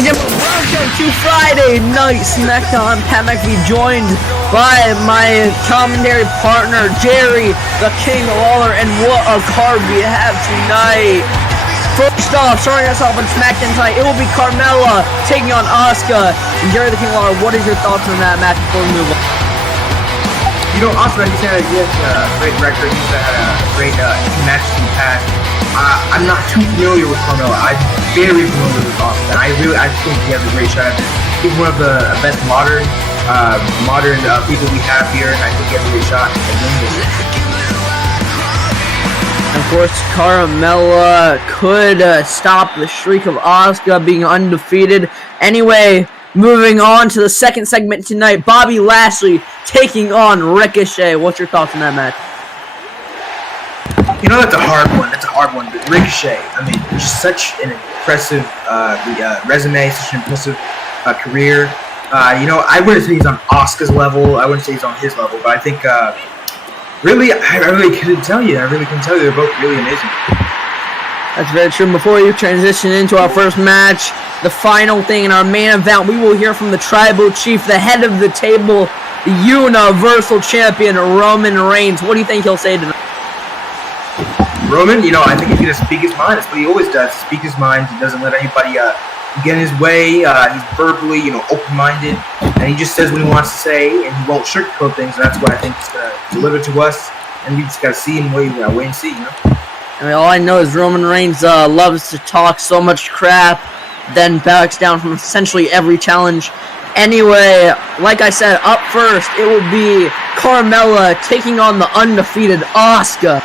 Welcome to Friday Night Smackdown. Pat McAfee joined by my commentary partner Jerry, the King Lawler, and what a card we have tonight. First off, starting us off on Smackdown tonight, it will be Carmella taking on Asuka. And Jerry, the King Lawler, what is your thoughts on that match before we move on? You know, Asuka, he's had a great record. He's had a great matches in the past. I'm not too familiar with Carmella. I'm very familiar with Asuka. I think he has a great shot at this. He's one of the best modern people we have here, and I think he has a great shot at winning this. Of course, Carmella could stop the streak of Asuka being undefeated. Anyway, moving on to the second segment tonight, Bobby Lashley taking on Ricochet. What's your thoughts on that match? You know, that's a hard one. But Ricochet, I mean, such an impressive resume, such an impressive career. You know, I wouldn't say he's on Asuka's level. I wouldn't say he's on his level. But I think, I really couldn't tell you. They're both really amazing. That's very true. Before you transition into our first match, the final thing in our main event, we will hear from the Tribal Chief, the head of the table, the Universal Champion, Roman Reigns. What do you think he'll say tonight? Roman, you know, I think he's going to speak his mind. That's what he always does. Speak his mind. He doesn't let anybody get in his way. He's verbally, open-minded. And he just says what he wants to say, and he won't sugarcoat things. And that's what I think he's going to deliver to us. And we just got to see and wait and see, I mean, all I know is Roman Reigns loves to talk so much crap, then backs down from essentially every challenge. Anyway, like I said, up first, it will be Carmella taking on the undefeated Asuka.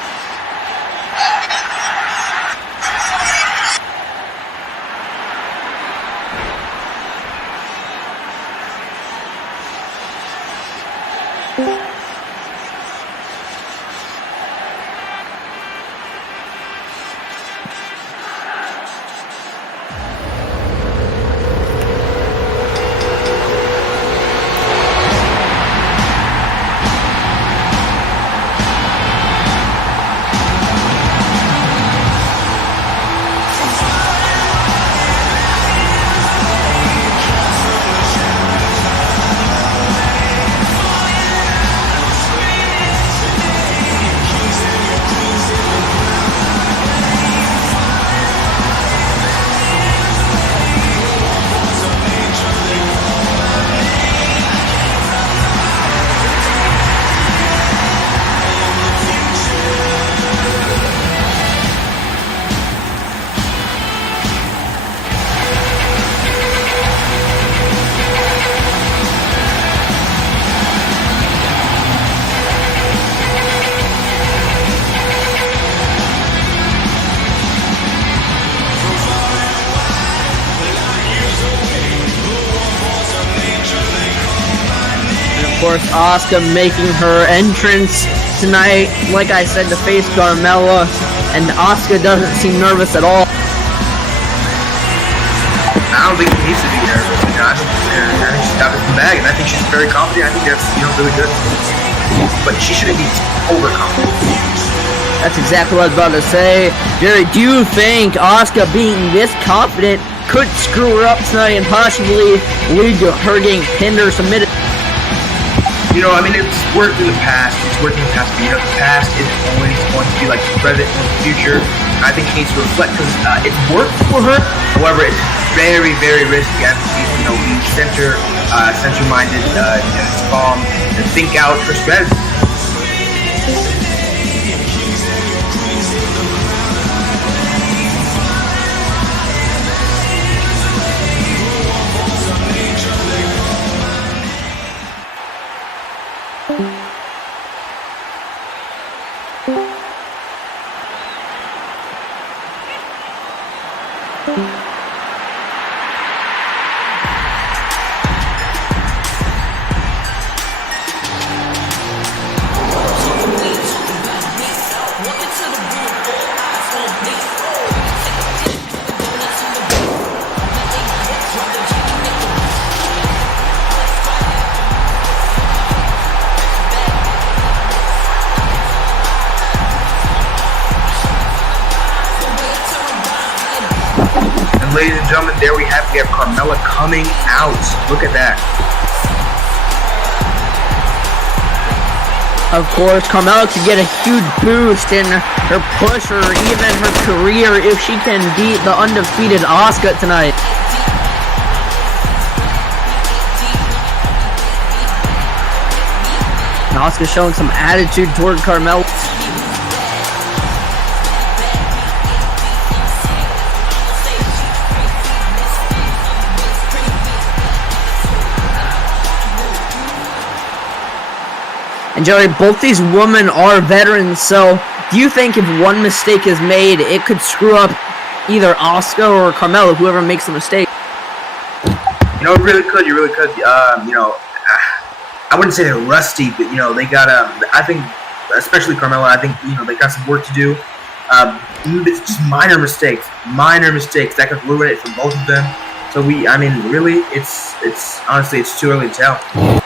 Of course, Asuka making her entrance tonight, like I said, to face Carmella, and Asuka doesn't seem nervous at all. I don't think he needs to be there. You know, I think she's got this in the bag, and I think she's very confident. I think that's really good. But she shouldn't be overconfident. That's exactly what I was about to say. Jerry, do you think Asuka being this confident could screw her up tonight and possibly lead to her getting pinned or submitted? You know, I mean, it's worked in the past. But you know, the past isn't always going to be like the present and the future. I think she needs to reflect because it's worked for her. However, it's very, very risky. I think she's, you know, being center-minded, calm, and think out her strategy. Ladies and gentlemen, there we have Carmella coming out. Look at that. Of course, Carmella could get a huge boost in her push or even her career if she can beat the undefeated Asuka tonight. And Asuka showing some attitude toward Carmella. And Jerry, both these women are veterans, so do you think if one mistake is made, it could screw up either Asuka or Carmella, whoever makes the mistake? You know, it really could. You really could. You know, I wouldn't say they're rusty, but you know, they got I think, especially Carmella, I think you know they got some work to do. It's just minor mistakes that could ruin it for both of them. So I mean, really, it's honestly, it's too early to tell.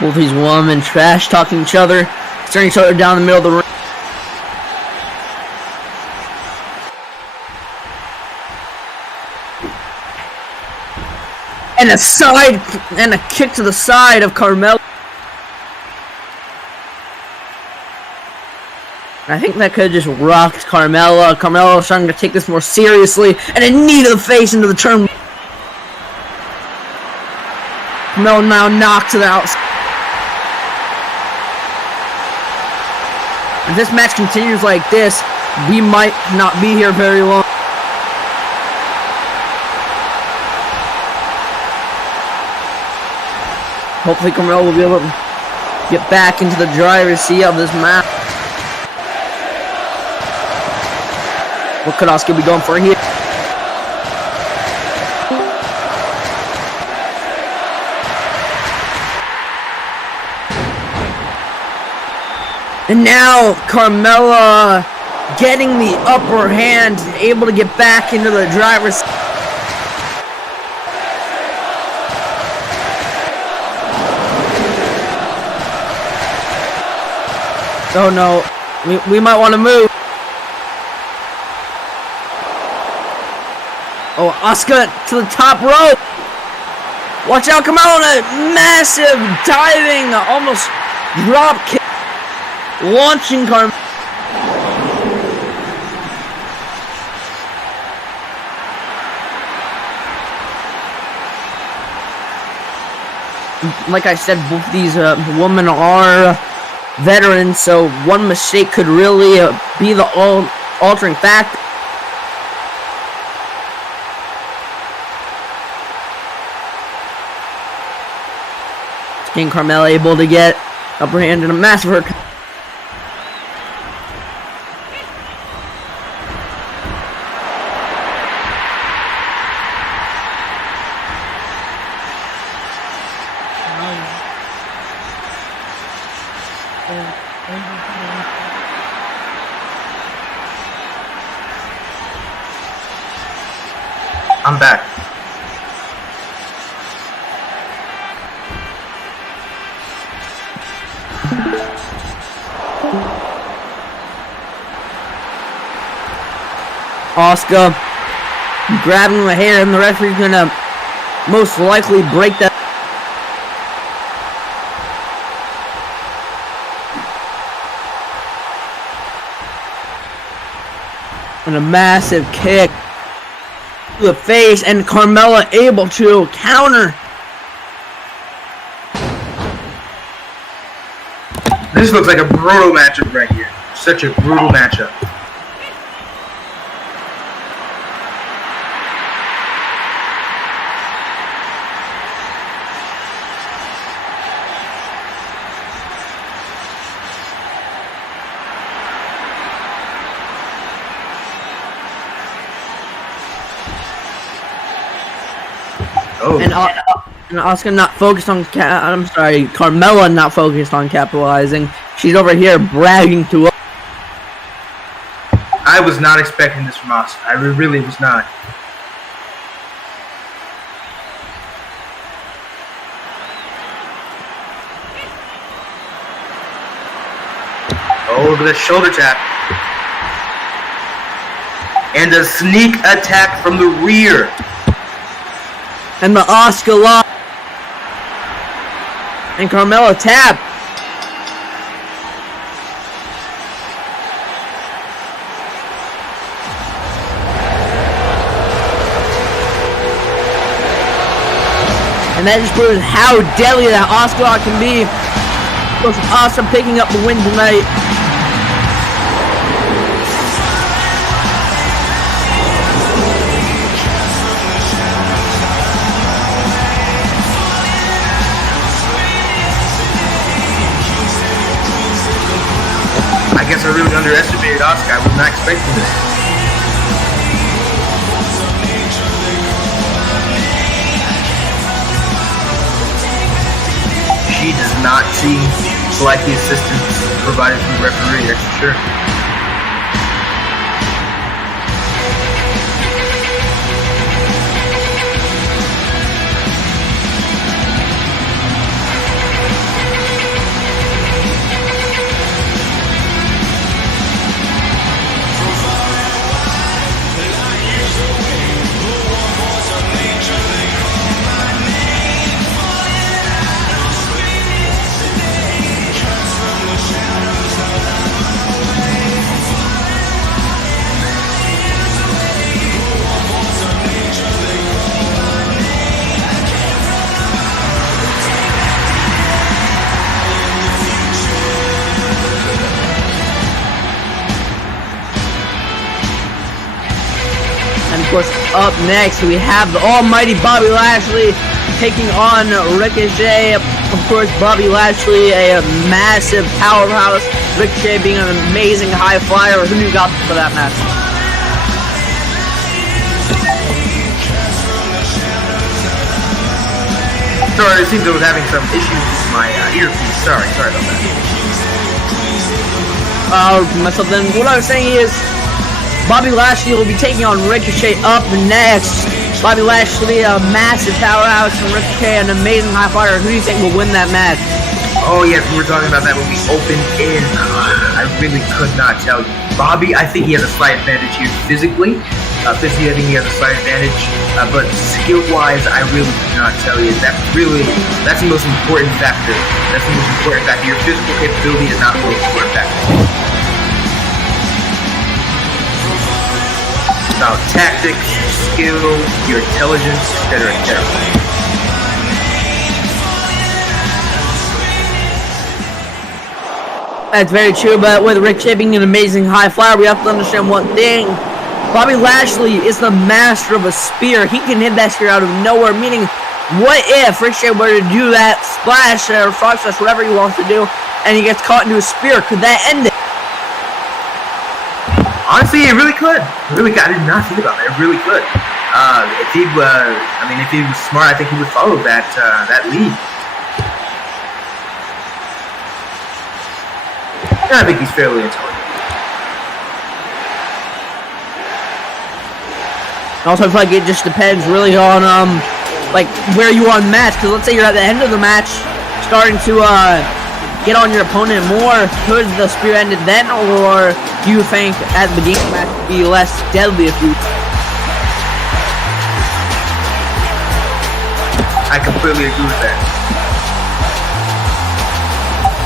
Both these women trash talking each other, staring each other down the middle of the ring. And a kick to the side of Carmella. I think that could have just rocked Carmella. Carmella was trying to take this more seriously, and a knee to the face into the turn. Carmella now knocked to the outside. If this match continues like this, we might not be here very long. Hopefully Carmella will be able to get back into the driver's seat of this match. What could Asuka be going for here? And now Carmella getting the upper hand, able to get back into the driver's seat. Oh no, we might want to move. Oh, Asuka to the top rope. Watch out, Carmella, a massive diving, almost drop kick. Launching Carmella. Like I said, both these women are veterans, so one mistake could really be the altering factor. Getting Carmella able to get upper hand in a massive hurt. I'm back. Asuka grabbing the hair, and the referee's gonna most likely break that. And a massive kick to the face, and Carmella able to counter. This looks like a brutal matchup right here. Such a brutal matchup. Oh. And Asuka not focused on Carmella not focused on capitalizing. She's over here bragging to us. I was not expecting this from Asuka. I really was not. Oh, look at the shoulder tap. And a sneak attack from the rear. And the Asuka lock. And Carmella tap. And that just proves how deadly that Asuka lock can be. Of course, Asuka picking up the win tonight. I guess I really underestimated Asuka. I was not expecting this. She does not seem like the assistance provided from the referee, that's for sure. Of course, up next we have the almighty Bobby Lashley taking on Ricochet. Of course, Bobby Lashley, a massive powerhouse. Ricochet being an amazing high flyer. Who you got for that match? Sorry, it seems I was having some issues with my earpiece. Sorry about that. Myself then. What I was saying is, Bobby Lashley will be taking on Ricochet up next. Bobby Lashley, a massive powerhouse, and Ricochet, an amazing high flyer. Who do you think will win that match? Oh yes, we were talking about that when we opened in. I really could not tell you. Bobby, I think he has a slight advantage here physically. Physically, I think he has a slight advantage. But skill-wise, I really could not tell you. That's the most important factor. That's the most important factor. Your physical capability is not the most important factor. About tactics, skill, your intelligence, etc., etc. That's very true, but with Ricochet being an amazing high flyer, we have to understand one thing. Bobby Lashley is the master of a spear. He can hit that spear out of nowhere, meaning, what if Ricochet were to do that splash or frog splash, whatever he wants to do, and he gets caught into a spear? Could that end it? Honestly, it really could. I did not think about that. It really could. If he was smart, I think he would follow that lead. And I think he's fairly intelligent. Also, I feel like it just depends really on like where you are in the match. Because let's say you're at the end of the match, starting to get on your opponent more. Could the spear end it then, or do you think at the beginning of the match would be less deadly if you? I completely agree with that.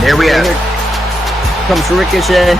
There we have it. Comes Ricochet.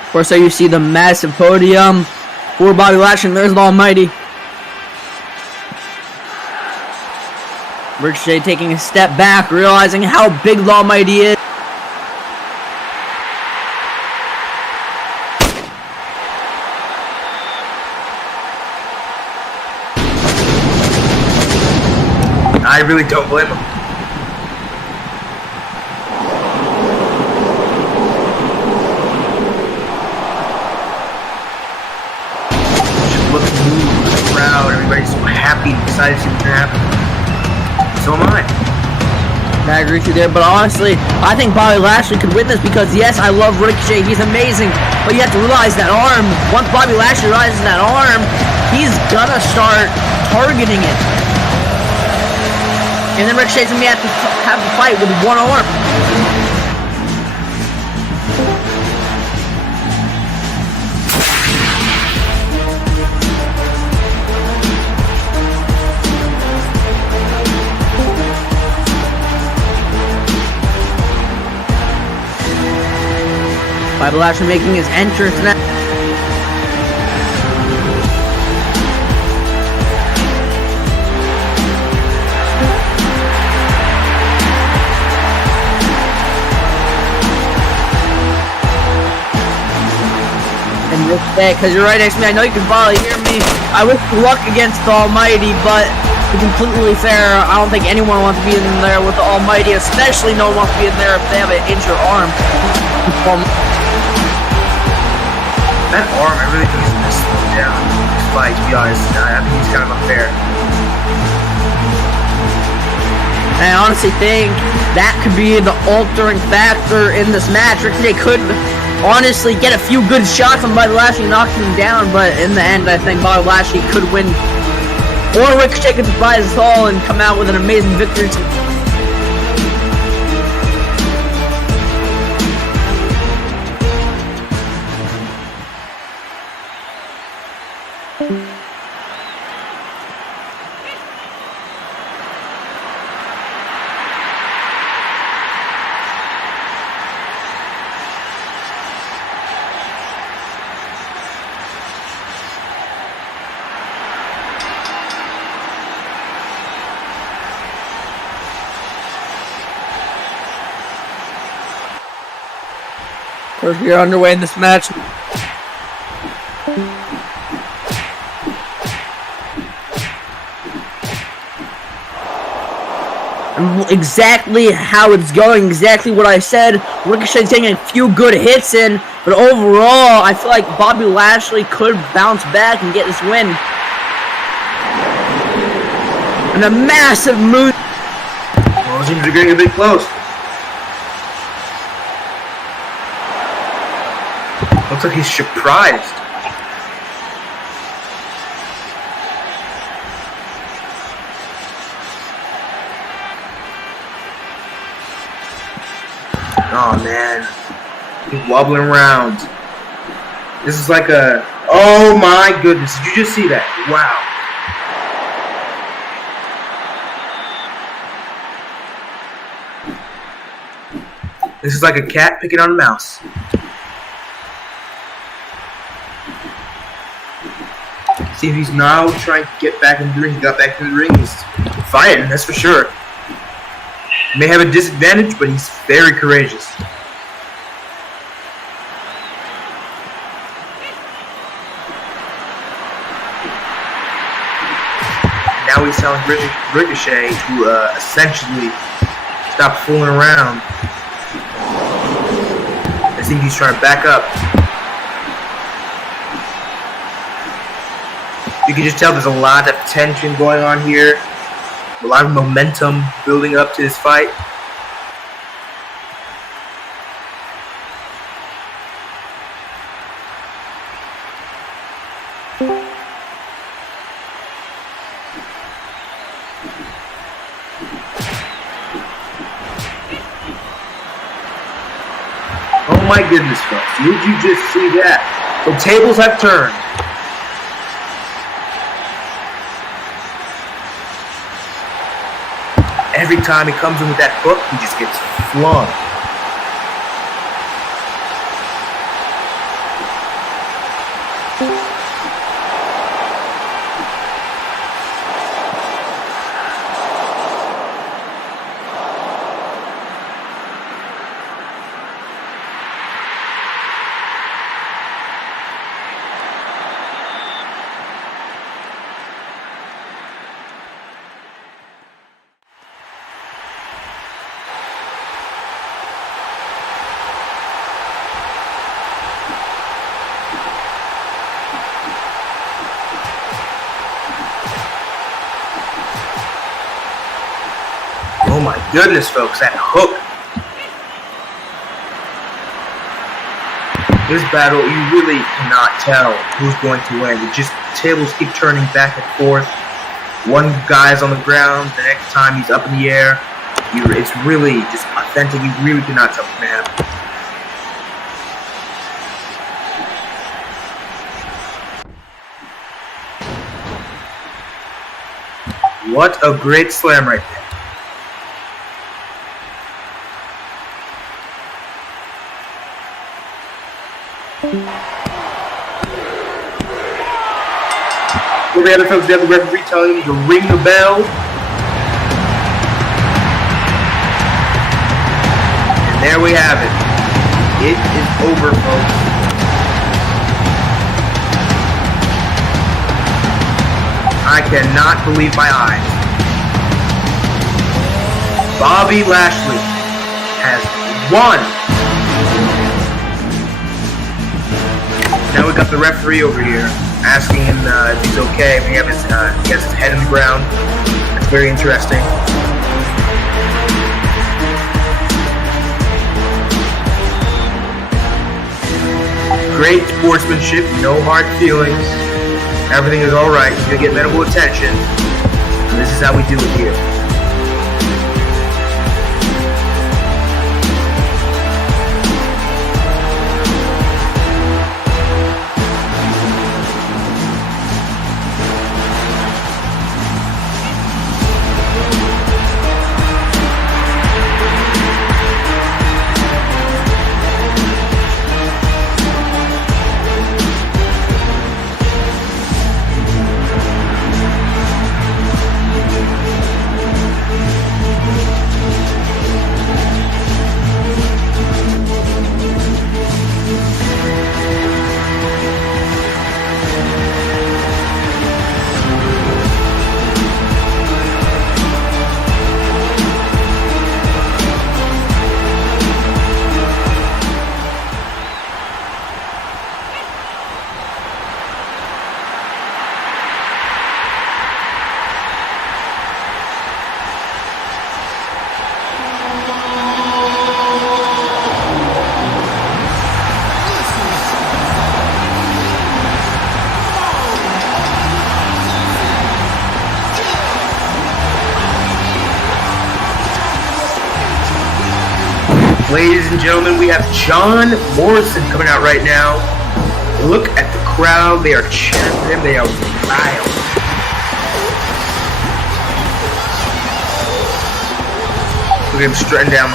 Of course, there you see the massive podium for Bobby Lashley, and there's the Almighty. Ricochet taking a step back, realizing how big the Almighty is. I really don't blame him. Everybody's so happy and excited to see what's gonna happen. So am I. I agree with you there, but honestly, I think Bobby Lashley could win this because, yes, I love Ricochet. He's amazing, but you have to realize that arm. Once Bobby Lashley realizes that arm, he's gonna start targeting it. And then Ricochet's gonna have to fight with one arm. Bobby Lashley making his entrance now. And Ricochet, because you're right next to me, I know you can probably hear me. I wish you luck against the Almighty, but to be completely fair, I don't think anyone wants to be in there with the Almighty, especially no one wants to be in there if they have an injured arm. That arm, I really think he's gonna slow down this fight, to be honest. I think he's kind of unfair. And I honestly think that could be the altering factor in this match. Ricochet could honestly get a few good shots on Bobby Lashley, knocking him down, but in the end, I think Bobby Lashley could win. Or Ricochet could surprise us all and come out with an amazing victory. Of course, we are underway in this match. And exactly how it's going, exactly what I said. Ricochet's getting a few good hits in, but overall, I feel like Bobby Lashley could bounce back and get this win. And a massive move. Well, it seems to be getting a bit close. Looks like he's surprised. Oh man, he's wobbling around. This is like a. Oh my goodness! Did you just see that? Wow. This is like a cat picking on a mouse. See if he's now trying to get back in the ring. He got back in the ring. He's fighting, that's for sure. He may have a disadvantage, but he's very courageous. Now he's telling Ricochet to essentially stop fooling around. I think he's trying to back up. You can just tell there's a lot of tension going on here. A lot of momentum building up to this fight. Oh my goodness, folks. Did you just see that? The tables have turned. Every time he comes in with that hook, he just gets flung. Oh my goodness, folks, that hook. This battle, you really cannot tell who's going to win. It just, tables keep turning back and forth. One guy's on the ground, the next time he's up in the air. It's really just authentic. You really cannot tell what's going to happen. What a great slam right there. Well, the other folks, the other referee telling you to ring the bell. And there we have it. It is over, folks. I cannot believe my eyes. Bobby Lashley has won. Now we got the referee over here asking him if he's okay. He has his head in the ground. That's very interesting. Great sportsmanship, no hard feelings. Everything is alright. He's going to get medical attention. And this is how we do it here. Ladies and gentlemen, we have John Morrison coming out right now. Look at the crowd. They are chanting him. They are wild. Look at him strutting down.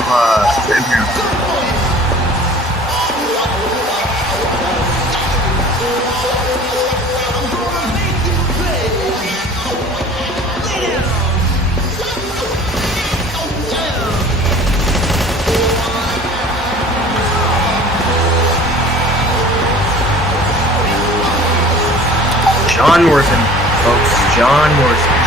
John Morrison, folks. John Morrison.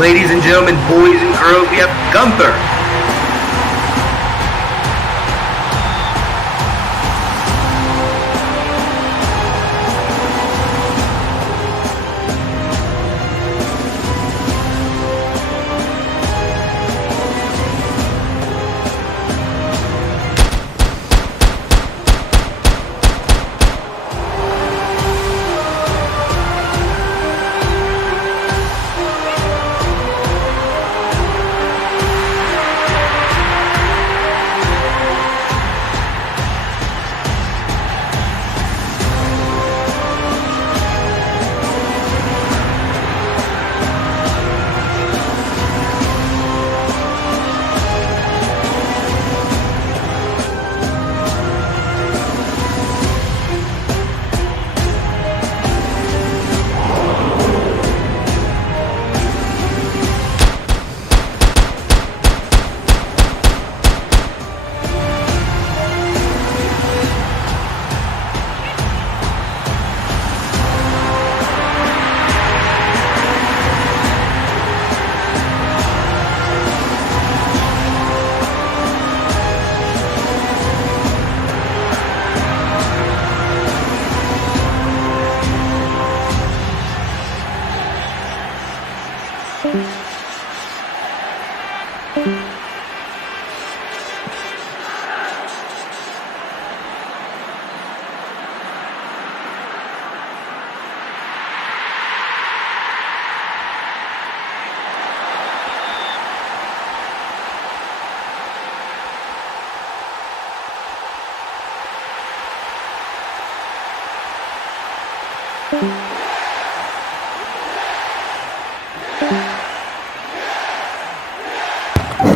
Ladies and gentlemen, boys and girls, we have Gunther.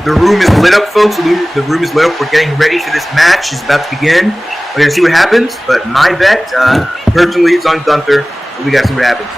the room is lit up, folks. The room is lit up. We're getting ready for this match. It's about to begin. We're going to see what happens. But my bet, personally, it's on Gunther. But we got to see what happens.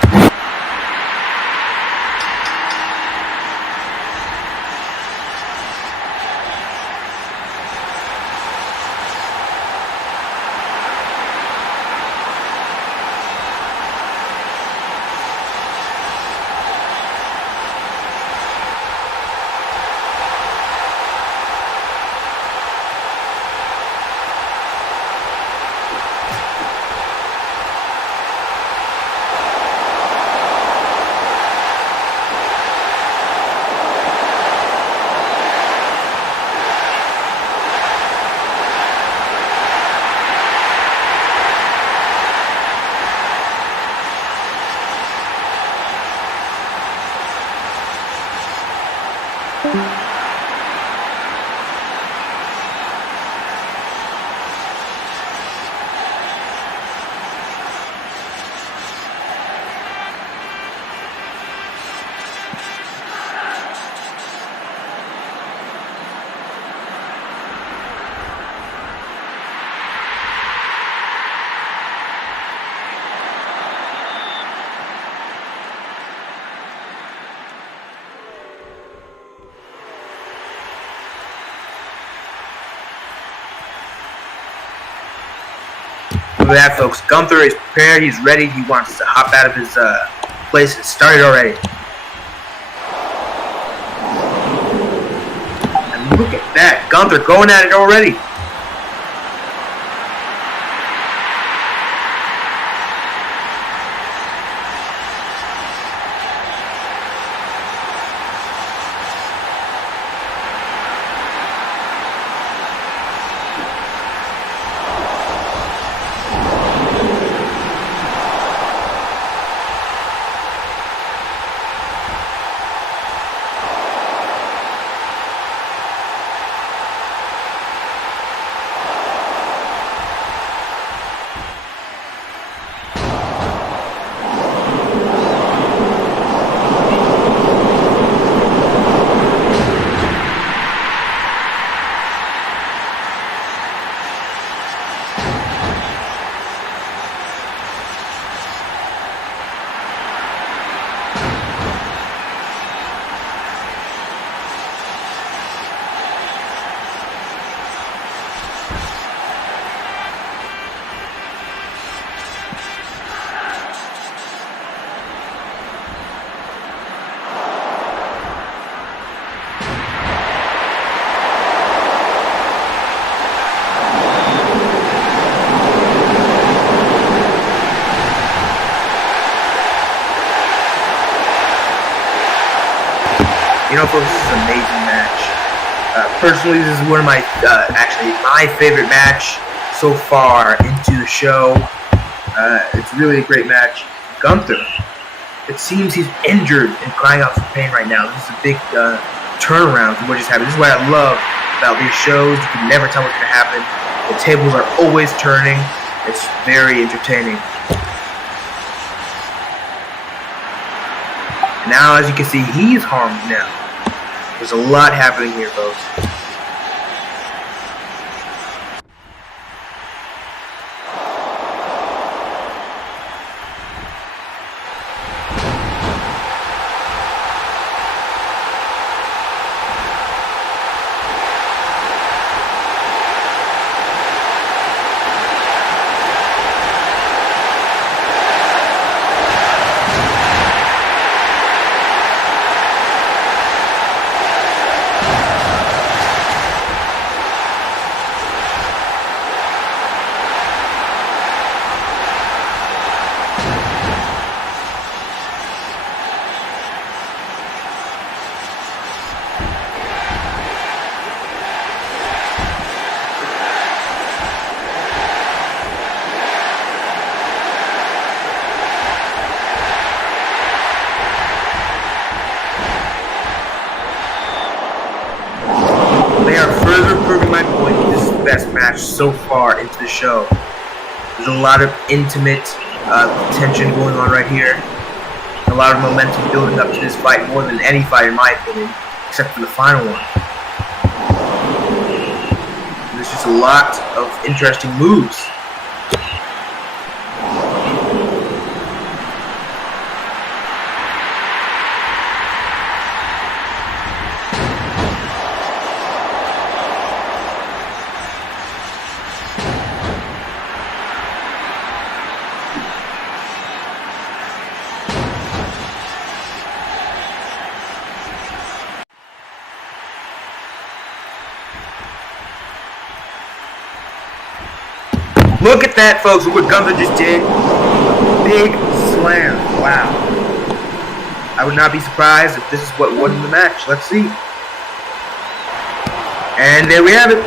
Look at that, folks. Gunther is prepared. He's ready. He wants to hop out of his place. It started already. And look at that. Gunther going at it already. You know, folks, this is an amazing match. Personally, this is one of my, actually, my favorite match so far into the show. It's really a great match. Gunther, it seems he's injured and crying out for pain right now. This is a big turnaround from what just happened. This is what I love about these shows. You can never tell what's going to happen. The tables are always turning. It's very entertaining. Now, as you can see, he's harmed now. There's a lot happening here, folks. Best match so far into the show. There's a lot of intimate tension going on right here. A lot of momentum building up to this fight, more than any fight in my opinion, except for the final one. There's just a lot of interesting moves. Look at that, folks. Look what Gunther just did. Big slam. Wow. I would not be surprised if this is what won the match. Let's see. And there we have it.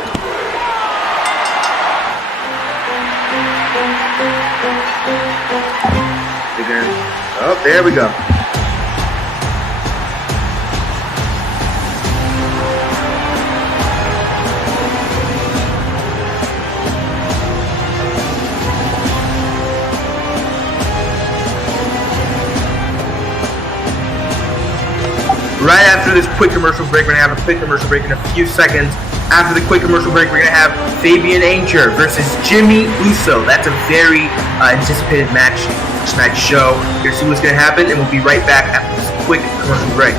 Oh, there we go. Right after this quick commercial break, we're going to have a quick commercial break in a few seconds. After the quick commercial break, we're going to have Fabian Aichner versus Jimmy Uso. That's a very anticipated match tonight's show. Here's see what's going to happen, and we'll be right back after this quick commercial break.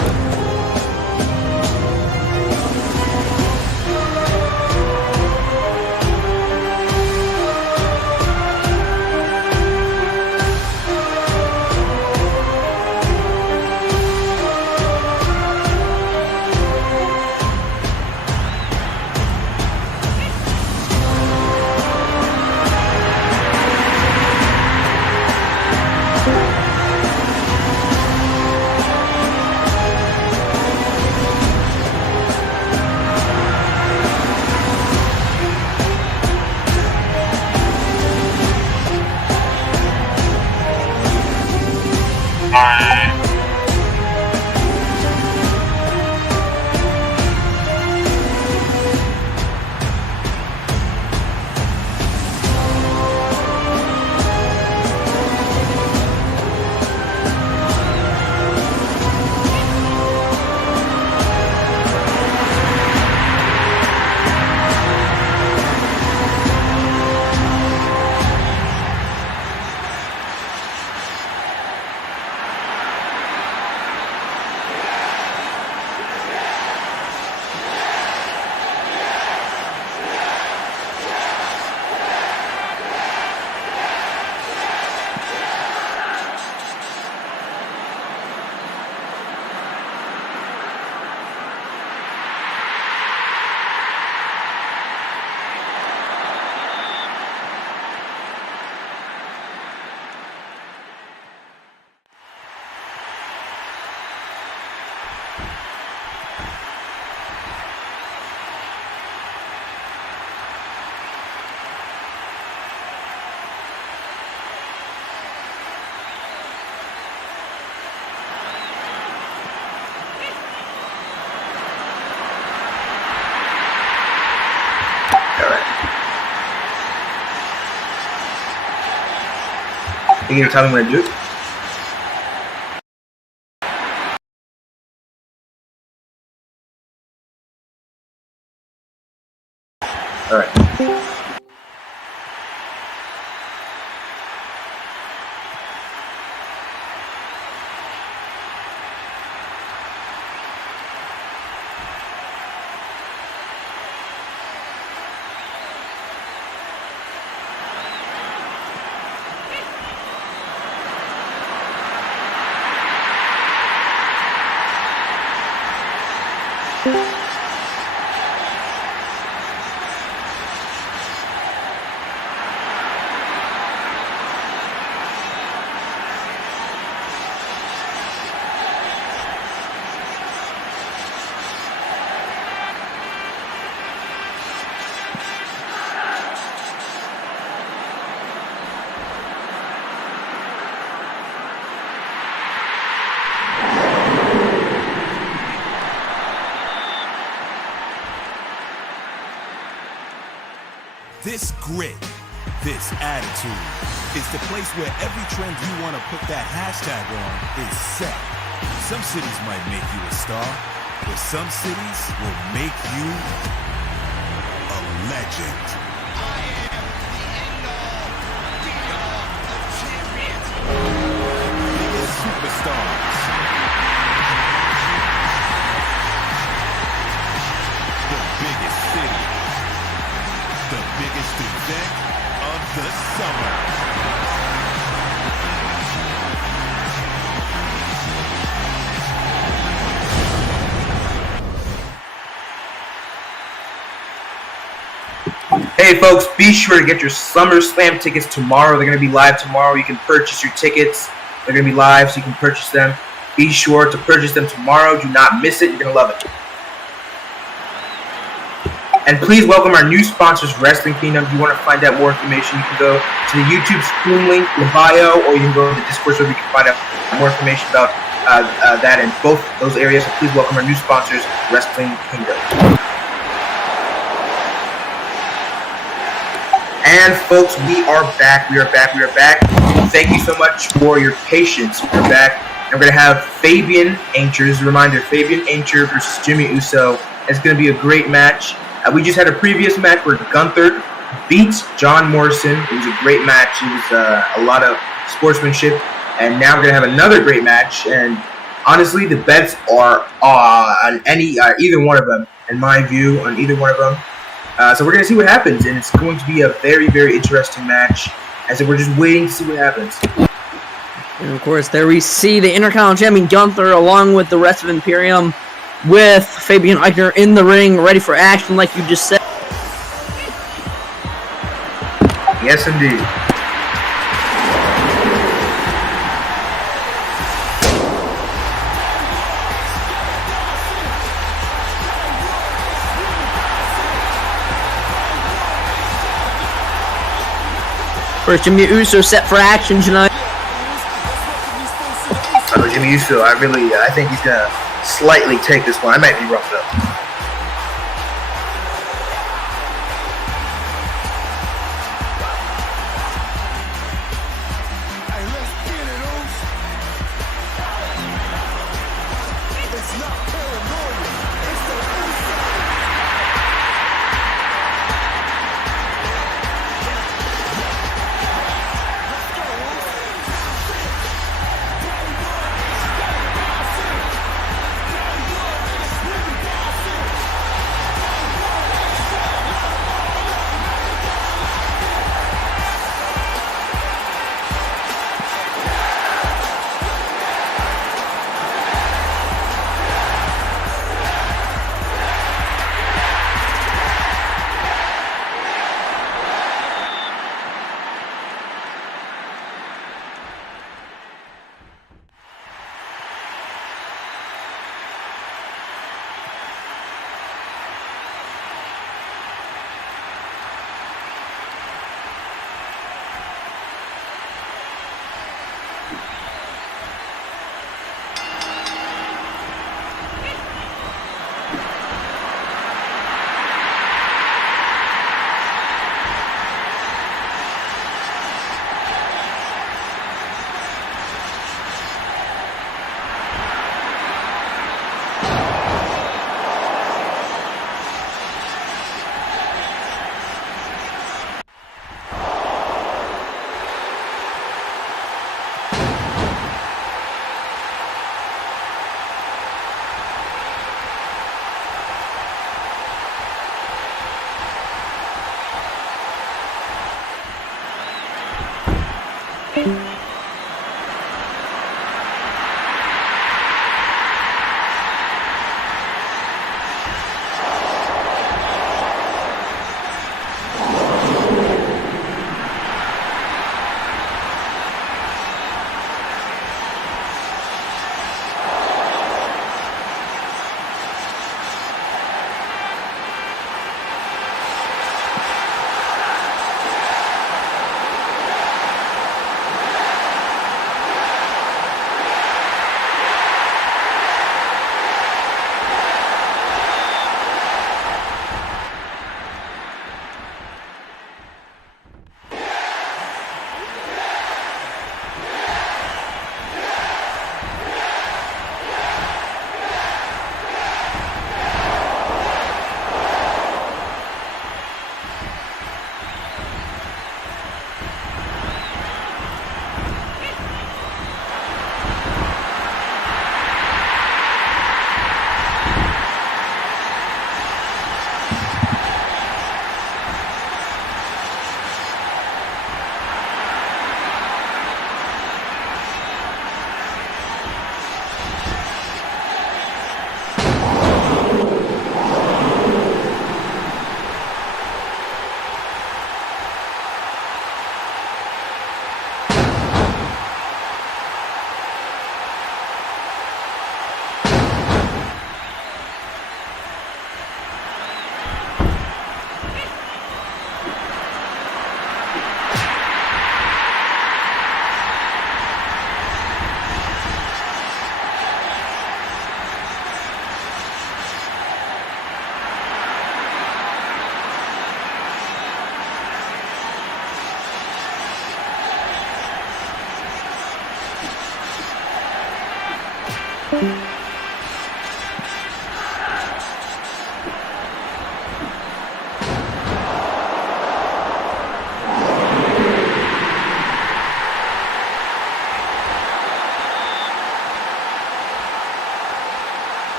You gonna tell me when to do it? All right. This grit, this attitude, is the place where every trend you want to put that hashtag on is set. Some cities might make you a star, but some cities will make you a legend. Biggest superstars. The biggest city. The biggest event of the summer. Hey folks, be sure to get your SummerSlam tickets tomorrow. They're going to be live tomorrow. You can purchase your tickets. They're going to be live, so you can purchase them. Be sure to purchase them tomorrow. Do not miss it. You're going to love it. And please welcome our new sponsors, Wrestling Kingdom. If you want to find out more information, you can go to the YouTube screen link in the bio, or you can go to the Discord server. You can find out more information about that in both those areas. So please welcome our new sponsors, Wrestling Kingdom. And folks, we are back. We are back. Thank you so much for your patience. We're back. And we're going to have Fabian Aichner. As a reminder, Fabian Aichner versus Jimmy Uso. It's going to be a great match. We just had a previous match where Gunther beats John Morrison. It was a great match. It was a lot of sportsmanship. And now we're going to have another great match. And honestly, the bets are on either one of them, in my view, on either one of them. So we're going to see what happens, and it's going to be a very, very interesting match. And so we're just waiting to see what happens. And of course, there we see the Intercontinental Champion Gunther along with the rest of Imperium with Fabian Aichner in the ring, ready for action like you just said. Yes, indeed. First, Jimmy Uso set for action tonight. Jimmy Uso, I think he's going to slightly take this one. I might be rough though.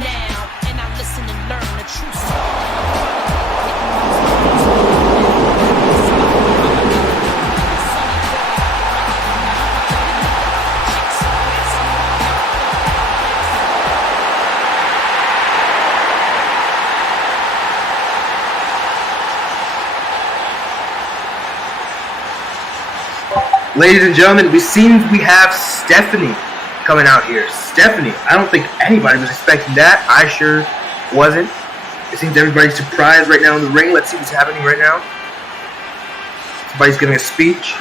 now, and I listen and learn the truth. Ladies and gentlemen, we have Stephanie coming out here. Stephanie, I don't think anybody was expecting that. I sure wasn't. It seems everybody's surprised right now in the ring. Let's see what's happening right now. Somebody's giving a speech.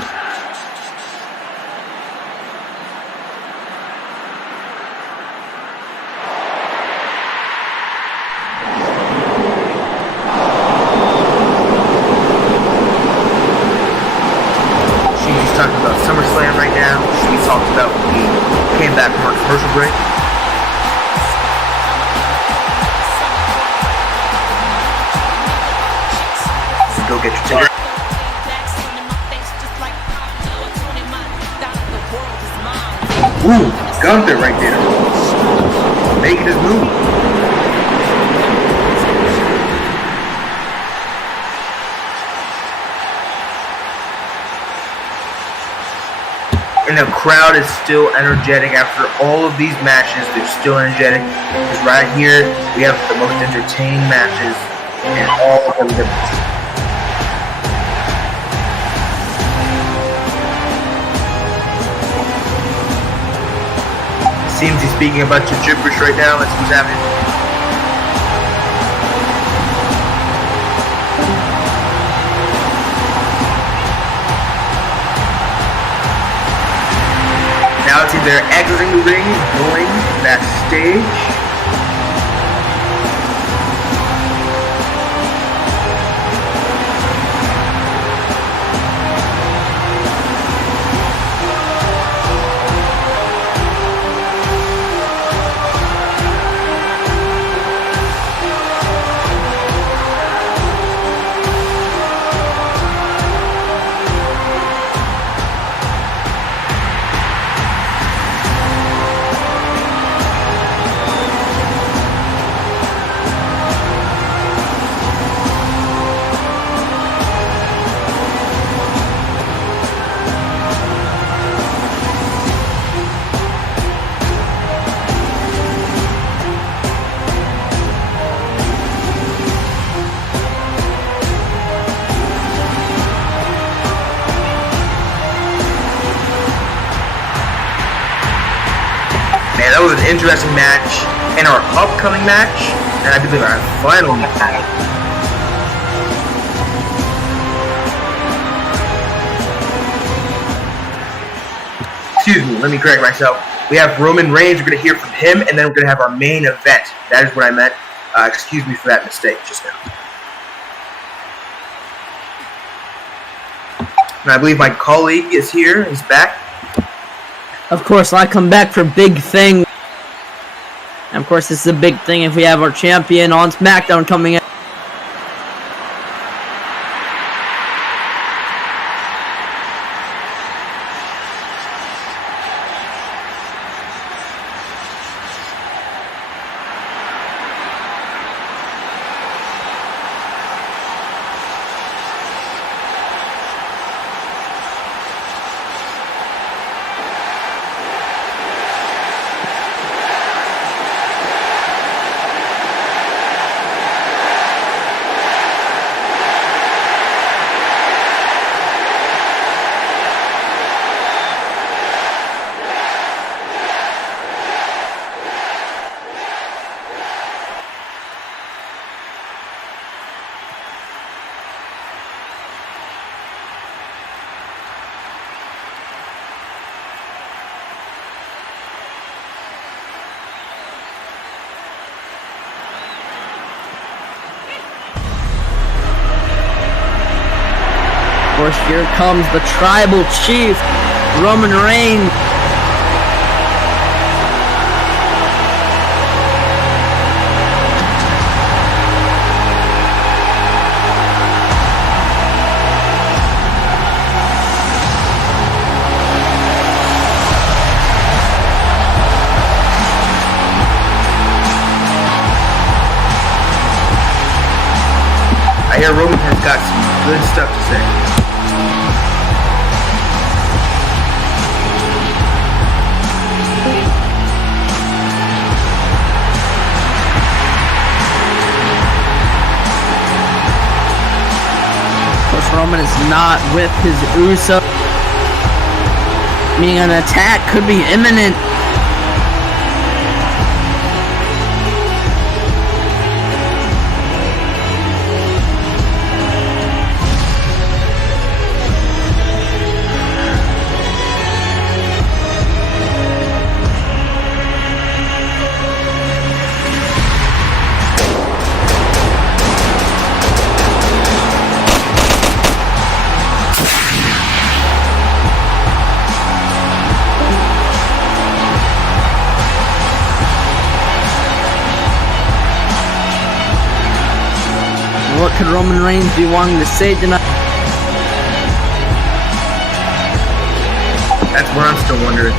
Talking about SummerSlam right now. She talked about when we came back from our commercial break. So go get your ticket. Ooh, Gunther right there. Making his move. And the crowd is still energetic after all of these matches. They're still energetic. Because right here, we have the most entertaining matches in all of them. Seems he's speaking a bunch of gibberish right now. Let's see what's happening. Now it's either exiting the ring, going backstage. Man, that was an interesting match. And our upcoming match, and I believe our final match. Excuse me, let me correct myself. We have Roman Reigns, we're going to hear from him, and then we're going to have our main event. That is what I meant. Excuse me for that mistake just now. And I believe my colleague is here, he's back. Of course, I come back for big thing. And of course, this is a big thing if we have our champion on Smackdown coming in. Of course, here comes the tribal chief, Roman Reigns. I hear Roman has got some good stuff to say. Roman is not with his Uso, meaning an attack could be imminent. What could Roman Reigns be wanting to say tonight? That's where I'm still wondering.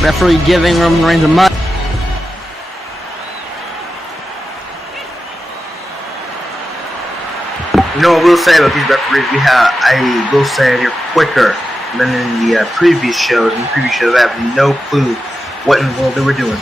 Referee giving Roman Reigns a mud. You know, a will say about these referees, I will say they're quicker than in the previous shows. In the previous shows, I have no clue what in the world they were doing.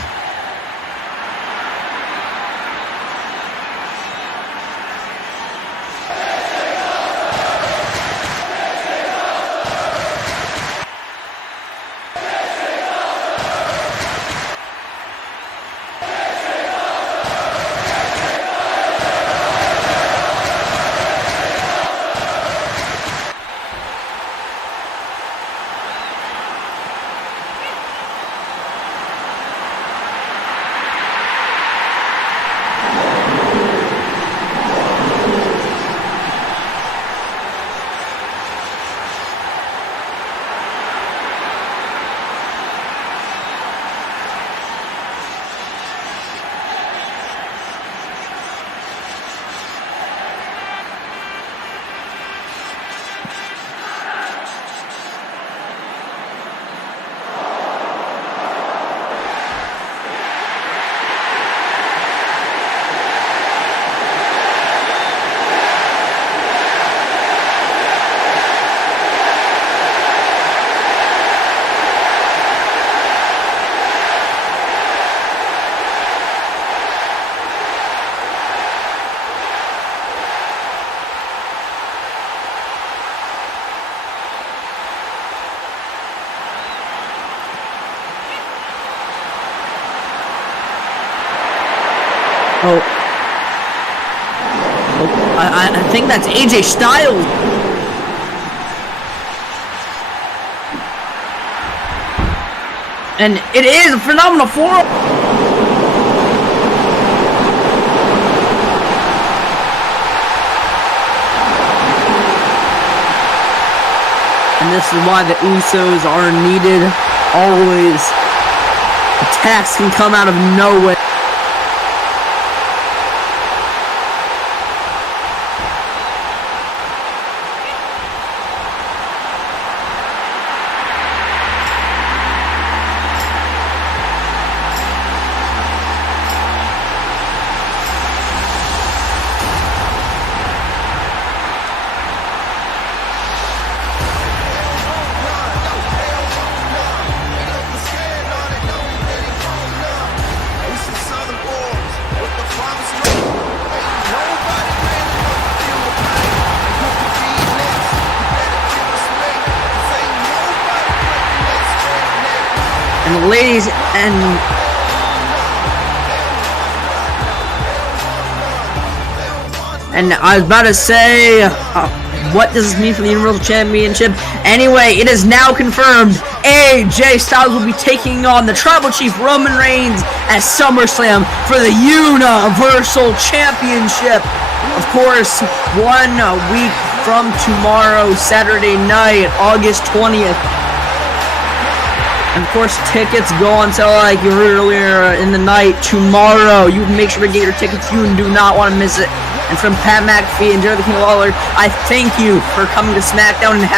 Oh, I think that's AJ Styles. And it is a phenomenal forearm. And this is why the Usos are needed always. Attacks can come out of nowhere. And ladies and I was about to say, what does this mean for the Universal Championship? Anyway, it is now confirmed. AJ Styles will be taking on the Tribal Chief Roman Reigns at SummerSlam for the Universal Championship. Of course, 1 week from tomorrow, Saturday night, August 20th. And of course, tickets go on sale, like you heard earlier in the night, tomorrow. You make sure to get your tickets. You do not want to miss it. And from Pat McAfee and Jerry the King Lawler, I thank you for coming to Smackdown and have